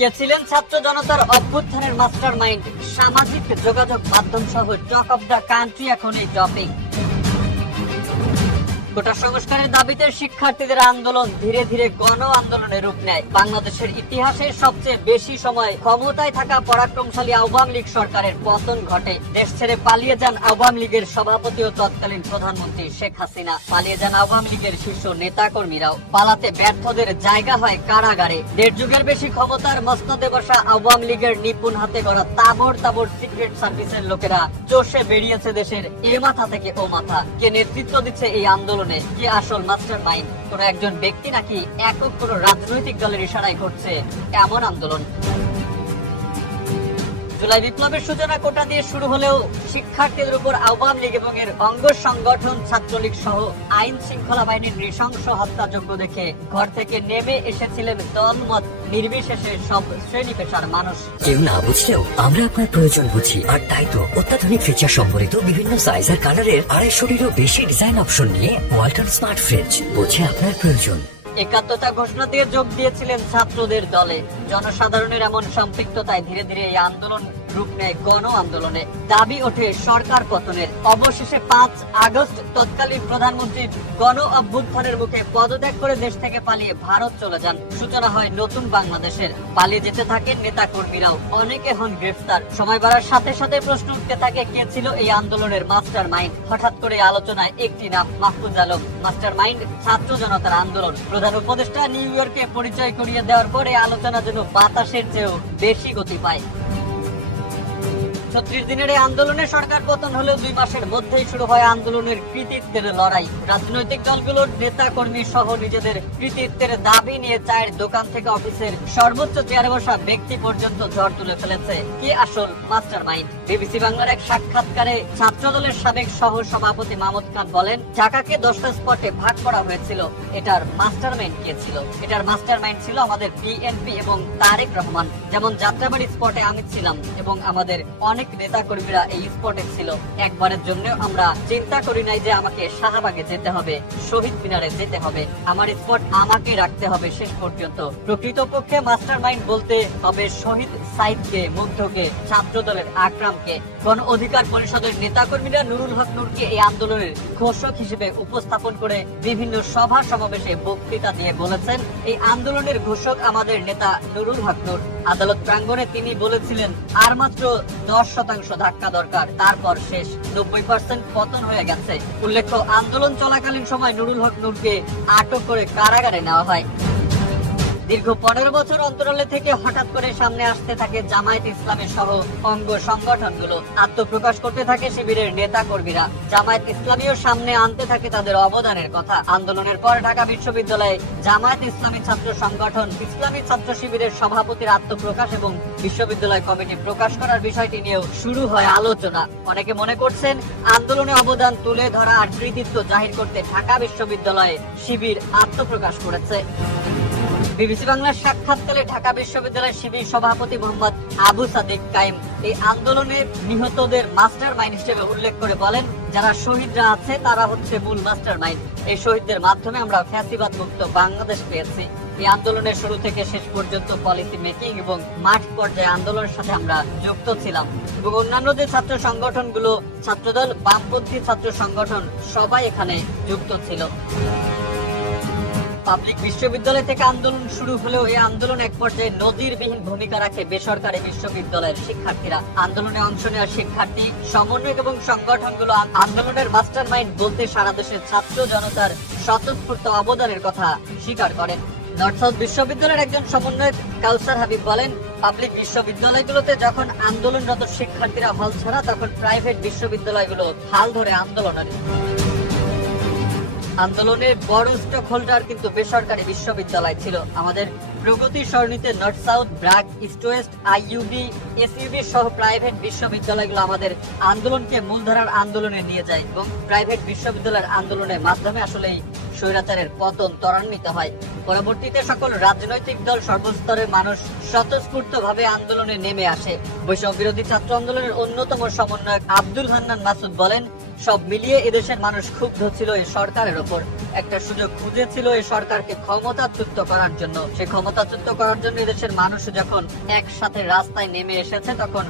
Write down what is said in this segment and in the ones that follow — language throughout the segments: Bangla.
কে ছিলেন ছাত্র জনতার অভ্যুত্থানের মাস্টার মাইন্ড সামাজিক যোগাযোগ মাধ্যম সহ টক অব দ্য কান্ট্রি এখন এই টপিক। কোটা সংস্কারের দাবিতে শিক্ষার্থীদের আন্দোলন ধীরে ধীরে গণ আন্দোলনে রূপ নেয়। বাংলাদেশের ইতিহাসে সবচেয়ে বেশি সময় ক্ষমতায় থাকা পরাক্রমশালী আওয়ামী লীগ সরকারের পতন ঘটে। দেশ ছেড়ে পালিয়ে যান আওয়ামী লীগের সভাপতি ও তৎকালীন প্রধানমন্ত্রী শেখ হাসিনা। পালিয়ে যান আওয়ামী লীগের শীর্ষ নেতাকর্মীরাও। পালাতে ব্যর্থদের জায়গা হয় কারাগারে। দেড় যুগের বেশি ক্ষমতার মস্তদে বসা আওয়ামী লীগের নিপুণ হাতে গড়া তাবর তাবর সিক্রেট সার্ভিসের লোকেরা চষে বেরিয়েছে দেশের এ মাথা থেকে ও মাথা। কে নেতৃত্ব দিচ্ছে এই আন্দোলনে? কি আসল মাস্টার মাইন্ড কোন একজন ব্যক্তি নাকি একক কোন রাজনৈতিক দলের ইশারায় ঘটছে, এমন আন্দোলন। জুলাই বিপ্লবের সূচনা কোটা দিয়ে শুরু হলেও শিক্ষার্থীদের উপর আওয়ামী লীগ এবং এর অঙ্গ সংগঠন, ছাত্রলীগ সহ আইন শৃঙ্খলা বাহিনীর নৃশংস হত্যাযোগ্য দেখে ঘর থেকে নেমে এসেছিলেন দলমত নির্বিশেষে সব শ্রেণি পেশার মানুষ। কেউ না বুঝলেও আমরা আপনার প্রয়োজন বুঝি, আর তাই তো অত্যাধুনিক ফিচার সম্বলিত বিভিন্ন সাইজ আর কালারের আড়াইশোটিরও বেশি ডিজাইন অপশন নিয়ে ওয়ালটন স্মার্ট ফ্রিজ বোঝে আপনার প্রয়োজন। একাত্মতা ঘোষণা দিয়ে যোগ দিয়েছিলেন ছাত্রদের দলে। জনসাধারণের এমন সম্পৃক্ততায় ধীরে ধীরে এই আন্দোলন রূপ নেয় গণ আন্দোলনে দাবি ওঠে সরকার পতনের। অবশেষে পাঁচ আগস্ট তৎকালীন প্রধানমন্ত্রীর গণ অভ্যুত্থানের মুখে পদত্যাগ করে দেশ থেকে পালিয়ে ভারত চলে যান। সূচনা হয় নতুন বাংলাদেশের। পালিয়ে যেতে থাকেন নেতা কর্মীরাও অনেকে হন গ্রেফতার। সময় বাড়ার সাথে সাথে প্রশ্ন উঠতে থাকে, কে ছিল এই আন্দোলনের মাস্টার মাইন্ড হঠাৎ করে আলোচনায় একটি নাম, মাহফুজ আলম। মাস্টার মাইন্ড ছাত্র জনতার আন্দোলন। প্রধান উপদেষ্টা নিউ ইয়র্কে পরিচয় করিয়ে দেওয়ার পরে আলোচনা যেন বাতাসের চেয়েও বেশি গতি পায়। ছত্রিশ দিনের এই আন্দোলনে সরকার পতন হলেও দুই মাসের মধ্যেই শুরু হয় আন্দোলনের কৃতিত্বের লড়াই। রাজনৈতিক দলগুলোর নেতা কর্মী সহ নিজেদের কৃতিত্বের দাবি নিয়ে চায়ের দোকান থেকে অফিসের সর্বোচ্চ চেয়ারে বসা ব্যক্তি পর্যন্ত ঝড় তুলে ফেলেছে কি আসল মাস্টার মাইন্ড বিবিসি বাংলার এক সাক্ষাৎকারে ছাত্র দলের সাবেক সহ সভাপতি মাহমুদ খান বলেন, ঢাকাকে দশটা স্পটে ভাগ করা হয়েছিল। এটার মাস্টার মাইন্ড কে ছিল? এটার মাস্টার মাইন্ড ছিল আমাদের বিএনপি এবং তারেক রহমান। যেমন যাত্রাবাড়ি স্পটে আমি ছিলাম এবং আমাদের অনেক নেতা কর্মীরা এই স্পটে ছিল। একবারের জন্য আমরা চিন্তা করি নাই যে আমাকে শাহবাগে যেতে হবে, শহীদ মিনারে যেতে হবে। আমার স্পট আমাকে রাখতে হবে শেষ পর্যন্ত। প্রকৃতপক্ষে মাস্টার মাইন্ড বলতে হবে শহীদ সাইদকে মধ্যকে ছাত্র দলের আকরামকে। গণ অধিকার পরিষদের নেতা কর্মীরা নুরুল হক নূরকে এই আন্দোলনের ঘোষক হিসেবে উপস্থাপন করে বিভিন্ন সভা সমাবেশে বক্তৃতা দিয়ে বলেছেন, এই আন্দোলনের ঘোষক আমাদের নেতা নুরুল হক নূর। আদালত প্রাঙ্গণে তিনি বলেছিলেন, আর মাত্র দশ শতাংশ ধাক্কা দরকার, তারপর শেষ। নব্বই পার্সেন্ট পতন হয়ে গেছে। উল্লেখ্য, আন্দোলন চলাকালীন সময় নুরুল হক নূরকে আটক করে কারাগারে নেওয়া হয়। দীর্ঘ পনেরো বছর অন্তরালে থেকে হঠাৎ করে সামনে আসতে থাকে জামায়াত ইসলামের সহ অঙ্গ সংগঠনগুলো। আত্মপ্রকাশ করতে থাকে শিবিরের নেতা কর্মীরা জামায়াত ইসলামীও সামনে আনতে থাকে তাদের অবদানের কথা। আন্দোলনের পর ঢাকা বিশ্ববিদ্যালয়ে জামায়াত ইসলামী ছাত্র সংগঠন ইসলামী ছাত্র শিবিরের সভাপতির আত্মপ্রকাশ এবং বিশ্ববিদ্যালয় কমিটি প্রকাশ করার বিষয়টি নিয়েও শুরু হয় আলোচনা। অনেকে মনে করছেন, আন্দোলনে অবদান তুলে ধরা আর কৃতিত্ব জাহির করতে ঢাকা বিশ্ববিদ্যালয়ে শিবির আত্মপ্রকাশ করেছে। বিবিসি বাংলার সাক্ষাৎকালে ঢাকা বিশ্ববিদ্যালয়ের শিবির সভাপতি মোহাম্মদ আবু সাদিক কাইম এই আন্দোলনে নিহতদের মাস্টার মাইন্ড হিসেবে উল্লেখ করে বলেন, যারা শহীদরা আছে, তারা হচ্ছে মূল মাস্টার মাইন্ড। এই শহীদদের মাধ্যমে আমরা ফ্যাসিবাদ মুক্ত বাংলাদেশ পেয়েছি। এই আন্দোলনের শুরু থেকে শেষ পর্যন্ত পলিসি মেকিং এবং মাঠ পর্যায়ে আন্দোলনের সাথে আমরা যুক্ত ছিলাম। এবং অন্যান্য যে ছাত্র সংগঠনগুলো, ছাত্রদল, বামপন্থী ছাত্র সংগঠন সবাই এখানে যুক্ত ছিল। পাবলিক বিশ্ববিদ্যালয় থেকে আন্দোলন শুরু হলেও এই আন্দোলন এক পর্যায়ে নজিরবিহীন ভূমিকা রাখে বেসরকারি বিশ্ববিদ্যালয়ের শিক্ষার্থীরা। আন্দোলনে অংশ নেওয়া শিক্ষার্থী, সমন্বয়ক এবং সংগঠনগুলো আন্দোলনের মাস্টার মাইন্ড বলতে সারা দেশের ছাত্র জনতার স্বতঃস্ফূর্ত অবদানের কথা স্বীকার করেন। নর্থ সাউথ বিশ্ববিদ্যালয়ের একজন সমন্বয়ক কাউসার হাবিব বলেন, পাবলিক বিশ্ববিদ্যালয়গুলোতে যখন আন্দোলনরত শিক্ষার্থীরা হল ছাড়া, তখন প্রাইভেট বিশ্ববিদ্যালয়গুলো হাল ধরে আন্দোলনের। আন্দোলনের বড় স্টক হোল্ডার কিন্তু বেসরকারি বিশ্ববিদ্যালয় ছিল। আমাদের প্রগতি সরণিতে north south BRAC, east west, IUB, SUB সহ প্রাইভেট বিশ্ববিদ্যালয়গুলো আমাদের আন্দোলনকে মূলধারার আন্দোলনে নিয়ে যায় এবং প্রাইভেট বিশ্ববিদ্যালয়ের আন্দোলনের মাধ্যমে আসলে স্বৈরাচারের পতন ত্বরান্বিত হয়। পরবর্তীতে সকল রাজনৈতিক দল সর্বস্তরের মানুষ স্বতঃস্ফূর্ত ভাবে আন্দোলনে নেমে আসে। বৈষম্য বিরোধী ছাত্র আন্দোলনের অন্যতম সমন্বয়ক আব্দুল হান্নান মাসুদ বলেন, সব মিলিয়ে এদেশের মানুষ ক্ষুব্ধ ছিল এই সরকারের ওপর। একটা সুযোগ খুঁজেছিল এই সরকারকে ক্ষমতাচ্যুত করার জন্য। সে ক্ষমতাচ্যুত করার জন্য এদেশের মানুষ যখন একসাথে রাস্তায় নেমে এসেছে, তখন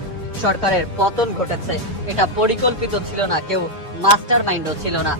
সরকারের পতন ঘটেছে। এটা পরিকল্পিত ছিল না, কেউ মাস্টার মাইন্ডও ছিল না।